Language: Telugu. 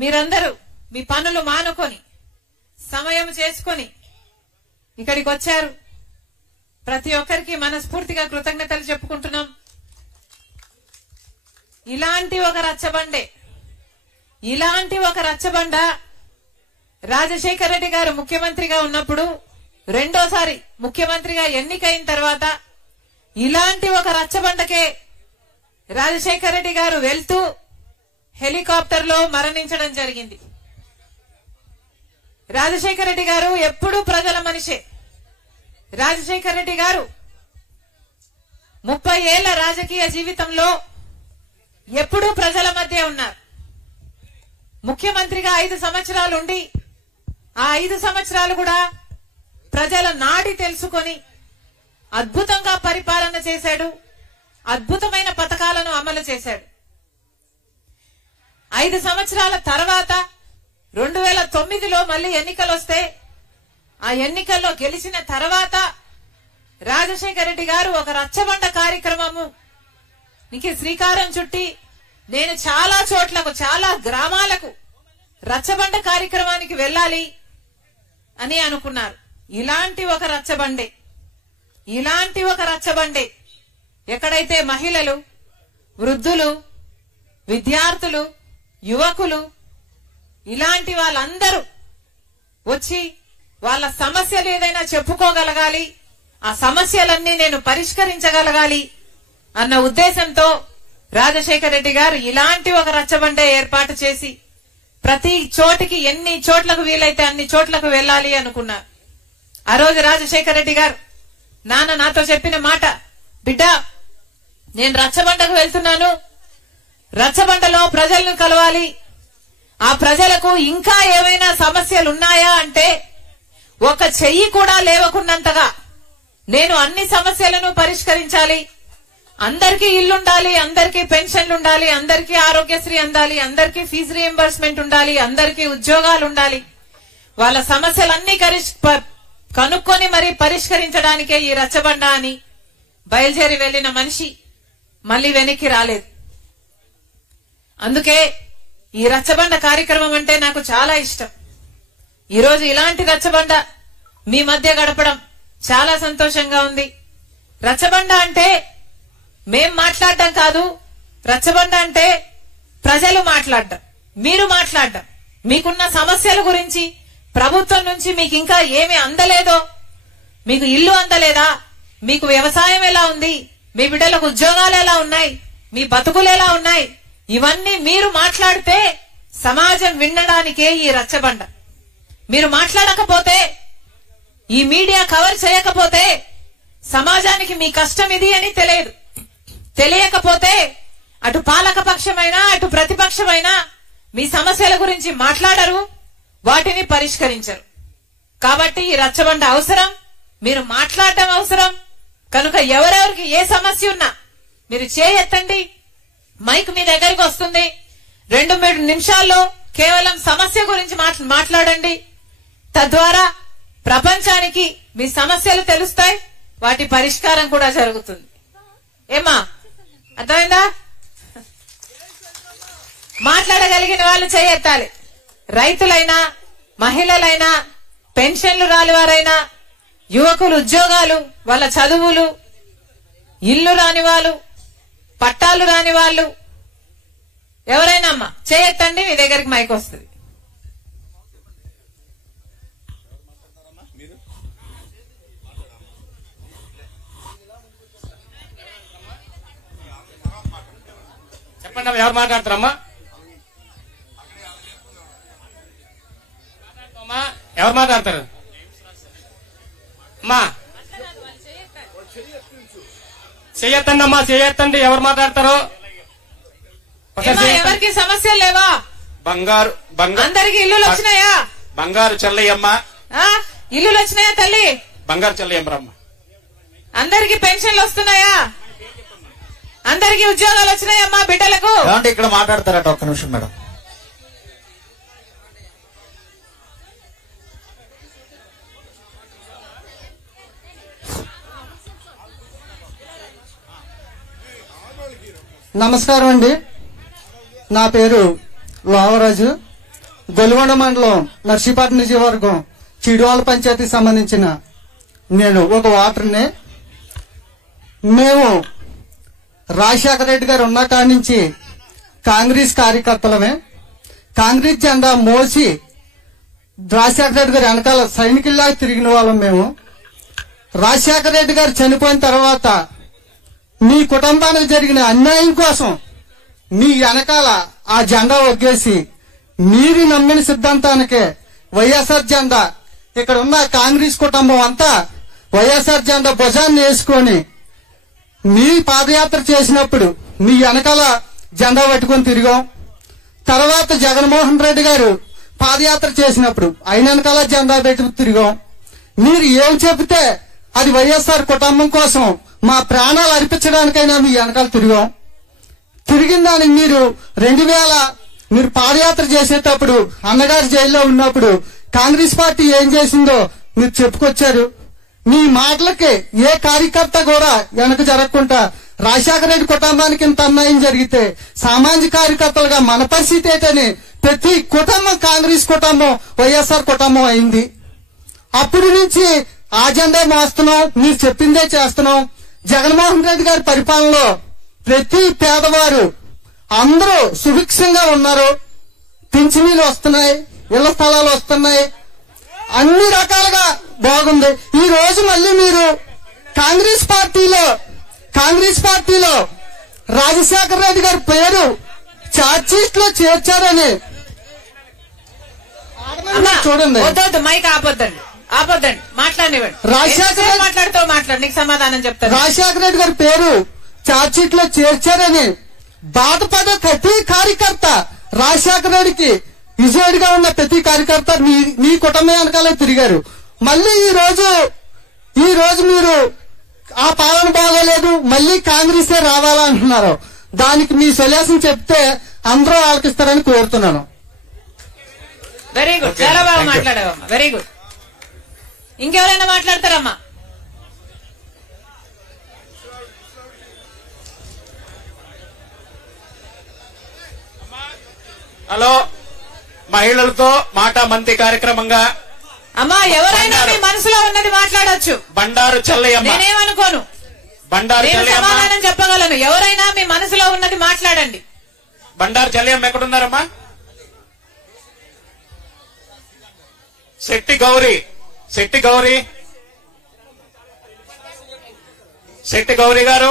మీరందరూ మీ పనులు మానుకొని సమయం చేసుకొని ఇక్కడికి వచ్చారు. ప్రతి ఒక్కరికి మనస్ఫూర్తిగా కృతజ్ఞతలు చెప్పుకుంటున్నాం. ఇలాంటి ఒక రచ్చబండ రాజశేఖర రెడ్డి గారు ముఖ్యమంత్రిగా ఉన్నప్పుడు రెండోసారి ముఖ్యమంత్రిగా ఎన్నికైన తర్వాత ఇలాంటి ఒక రచ్చబండకే రాజశేఖర రెడ్డి గారు వెళ్తూ హెలికాప్టర్ లో మరణించడం జరిగింది. రాజశేఖర రెడ్డి గారు ఎప్పుడూ ప్రజల మనిషే. రాజశేఖర రెడ్డి గారు 30 ఏళ్ల రాజకీయ జీవితంలో ఎప్పుడూ ప్రజల మధ్య ఉన్నారు. ముఖ్యమంత్రిగా 5 సంవత్సరాలు ఉండి ఆ 5 సంవత్సరాలు కూడా ప్రజల నాడి తెలుసుకొని అద్భుతంగా పరిపాలన చేశాడు. అద్భుతమైన పథకాలను అమలు చేశాడు. 5 సంవత్సరాల తర్వాత 2009లో మళ్ళీ ఎన్నికలు వస్తే ఆ ఎన్నికల్లో గెలిచిన తర్వాత రాజశేఖర రెడ్డి గారు ఒక రచ్చబండ కార్యక్రమము నీకు శ్రీకారం చుట్టి నేను చాలా చోట్లకు చాలా గ్రామాలకు రచ్చబండ కార్యక్రమానికి వెళ్ళాలి అని అనుకున్నారు. ఇలాంటి ఒక రచ్చబండే ఎక్కడైతే మహిళలు, వృద్ధులు, విద్యార్థులు, యువకులు ఇలాంటి వాళ్ళందరూ వచ్చి వాళ్ళ సమస్యలు ఏదైనా చెప్పుకోగలగాలి, ఆ సమస్యలన్నీ నేను పరిష్కరించగలగాలి అన్న ఉద్దేశంతో రాజశేఖర రెడ్డి గారు ఇలాంటి ఒక రచ్చబండే ఏర్పాటు చేసి ప్రతి చోటికి ఎన్ని చోట్లకు వీలైతే అన్ని చోట్లకు వెళ్ళాలి అనుకున్నారు. ఆ రోజు రాజశేఖర రెడ్డి గారు నాతో చెప్పిన మాట, బిడ్డ నేను రచ్చబండకు వెళ్తున్నాను, రచ్చబండలో ప్రజలను కలవాలి, ఆ ప్రజలకు ఇంకా ఏమైనా సమస్యలు ఉన్నాయా అంటే ఒక చెయ్యి కూడా లేవకున్నంతగా నేను అన్ని సమస్యలను పరిష్కరించాలి. అందరికీ ఇల్లుండాలి, అందరికీ పెన్షన్లు ఉండాలి, అందరికీ ఆరోగ్యశ్రీ అందాలి, అందరికీ ఫీజు రీఎంబర్స్మెంట్ ఉండాలి, అందరికీ ఉద్యోగాలు ఉండాలి. వాళ్ళ సమస్యలన్నీ కనుక్కొని మరి పరిష్కరించడానికే ఈ రచ్చబండ అని బయలుదేరి వెళ్లిన మనిషి మళ్లీ వెనక్కి రాలేదు. అందుకే ఈ రచ్చబండ కార్యక్రమం అంటే నాకు చాలా ఇష్టం. ఈరోజు ఇలాంటి రచ్చబండ మీ మధ్య గడపడం చాలా సంతోషంగా ఉంది. రచ్చబండ అంటే మేం మాట్లాడడం కాదు, రచ్చబండ అంటే ప్రజలు మాట్లాడడం, మీరు మాట్లాడడం, మీకున్న సమస్యల గురించి, ప్రభుత్వం నుంచి మీకు ఇంకా ఏమి అందలేదో, మీకు ఇల్లు అందలేదా, మీకు వ్యవసాయం ఎలా ఉంది, మీ బిడ్డలకు ఉద్యోగాలు ఎలా ఉన్నాయి, మీ బతుకులు ఎలా ఉన్నాయి, ఇవన్నీ మీరు మాట్లాడితే సమాజం వినడానికే ఈ రచ్చబండ. మీరు మాట్లాడకపోతే, ఈ మీడియా కవర్ చేయకపోతే సమాజానికి మీ కష్టం ఇది అని తెలియకపోతే అటు పాలక పక్షమైనా అటు ప్రతిపక్షమైనా మీ సమస్యల గురించి మాట్లాడరు, వాటిని పరిష్కరించరు. కాబట్టి ఈ రచ్చబండ అవసరం, మీరు మాట్లాడటం అవసరం. కనుక ఎవరెవరికి ఏ సమస్య ఉన్నా మీరు చేయెత్తండి, మైక్ మీ దగ్గరికి వస్తుంది. 2-3 నిమిషాల్లో కేవలం సమస్య గురించి మాట్లాడండి. తద్వారా ప్రపంచానికి మీ సమస్యలు తెలుస్తాయి, వాటి పరిష్కారం కూడా జరుగుతుంది. ఏమా అర్థమైందా? మాట్లాడగలిగిన వాళ్ళు చేయెత్తాలి. రైతులైనా, మహిళలైనా, పెన్షన్లు రాని వారైనా, యువకులు ఉద్యోగాలు, వాళ్ళ చదువులు, ఇల్లు రాని వాళ్ళు, పట్టాలు రాని వాళ్ళు ఎవరైనా అమ్మా చేయెత్తండి, మీ దగ్గరికి మైక్ వస్తుంది. చెప్పండి, ఎవరు మాట్లాడతారమ్మా? ఎవరు మాట్లాడతారు అమ్మా? చెయ్యొత్తండి అమ్మా, చెయ్యొత్తండి. ఎవరు మాట్లాడతారు? ఎవరికి సమస్యలు లేవా? బంగారు అందరికి ఇల్లులు వచ్చినాయా? బంగారు చెల్లయ్యమ్మ ఇల్లులు వచ్చినాయా తల్లి? బంగారు చెల్లయ్యమ్మ. అందరికి పెన్షన్లు వస్తున్నాయా? అందరికి ఉద్యోగాలు వచ్చినాయమ్మా బిడ్డలకు? ఇక్కడ మాట్లాడతారట, ఒక్క నిమిషం మేడం. నమస్కారం అండి, నా పేరు లోవరాజు. గొలుగొండ మండలం నర్సీపట్నం నియోజకవర్గం చిడివాళ్ళ పంచాయతీకి సంబంధించిన నేను ఒక ఓటర్ని. మేము రాజశేఖర రెడ్డి గారు ఉన్న కాడి నుంచి కాంగ్రెస్ కార్యకర్తలమే. కాంగ్రెస్ జెండా మోసి రాజశేఖర రెడ్డి గారు వెనకాల సైనికుల్లాగా తిరిగిన వాళ్ళం మేము. రాజశేఖర రెడ్డి గారు చనిపోయిన తర్వాత మీ కుటుంబానికి జరిగిన అన్యాయం కోసం మీ వెనకాల ఆ జెండా ఒగ్గేసి మీరు నమ్మిన సిద్ధాంతానికే వైఎస్ఆర్ జెండా, ఇక్కడ ఉన్న కాంగ్రెస్ కుటుంబం అంతా వైఎస్ఆర్ జెండా భుజాన్ని వేసుకొని మీ పాదయాత్ర చేసినప్పుడు మీ వెనకాల జెండా పట్టుకొని తిరిగాం. తర్వాత జగన్మోహన్ రెడ్డి గారు పాదయాత్ర చేసినప్పుడు ఆయన వెనకాల జెండా పెట్టుకుని తిరిగాం. మీరు ఏం చెబితే అది వైఎస్ఆర్ కుటుంబం కోసం మా ప్రాణాలు అర్పించడానికైనా మీ వెనకాల తిరిగాం. తిరిగిన దానికి మీరు 2000 మీరు పాదయాత్ర చేసేటప్పుడు అన్నగారు జైల్లో ఉన్నప్పుడు కాంగ్రెస్ పార్టీ ఏం చేసిందో మీరు చెప్పుకొచ్చారు. మీ మాటలకి ఏ కార్యకర్త కూడా వెనక జరగకుండా రాజశేఖర రెడ్డి కుటుంబానికి ఇంత అన్యాయం జరిగితే సామాజిక కార్యకర్తలుగా మన పరిస్థితి ఏంటని ప్రతి కుటుంబం కాంగ్రెస్ కుటుంబం వైఎస్ఆర్ కుటుంబం అయింది. అప్పటి నుంచి ఆ జెండా మోస్తున్నాం, మీరు చెప్పిందే చేస్తున్నాం. జగన్మోహన్ రెడ్డి గారి పరిపాలనలో ప్రతి పేదవారు అందరూ సుభిక్షంగా ఉన్నారు. పింఛనీలు వస్తున్నాయి, ఇళ్ల స్థలాలు వస్తున్నాయి, అన్ని రకాలుగా బాగుంది. ఈ రోజు మళ్ళీ మీరు కాంగ్రెస్ పార్టీలో రాజశేఖర రెడ్డి గారి పేరు ఛార్జ్షీట్ లో చేర్చారని చూడండి. వద్దొద్దు, మైక్ ఆపొద్దండి, మాట్లాడినివ్వండి. రాజశేఖర మాట్లాడు, నీకు సమాధానం చెప్తాను. రాజశేఖర రెడ్డి గారి పేరు ఛార్జ్షీట్ లో చేర్చారని బాధపడే ప్రతి కార్యకర్త రాజశేఖర రెడ్డికి విజయుడిగా ఉన్న ప్రతి కార్యకర్త మీ కుటుంబం వెనకాలే తిరిగారు. మళ్ళీ ఈ రోజు మీరు ఆ పాలన బాగోలేదు, మళ్ళీ కాంగ్రెసే రావాలంటున్నారు. దానికి మీ సొల్యూషన్ చెప్తే అందరూ ఆలకిస్తారని కోరుతున్నాను. వెరీ గుడ్, చాలా బాగా మాట్లాడావమ్మా, వెరీ గుడ్. ఇంకెవరైనా మాట్లాడతారమ్మా? హలో, మహిళలతో మాట మంతి కార్యక్రమంగా అమ్మా, ఎవరైనా మీ మనసులో ఉన్నది మాట్లాడొచ్చు. బండారు చెల్లయ్యమ్మ, నేనేమనుకోను, బండారు నేను చెల్లయ్యమ్మ, సమాధానం చెప్పగలను. ఎవరైనా మీ మనసులో ఉన్నది మాట్లాడండి. బండారు చెల్లయ్యమ్మ ఎక్కడున్నారమ్మా? శెట్టి గౌరీ గారు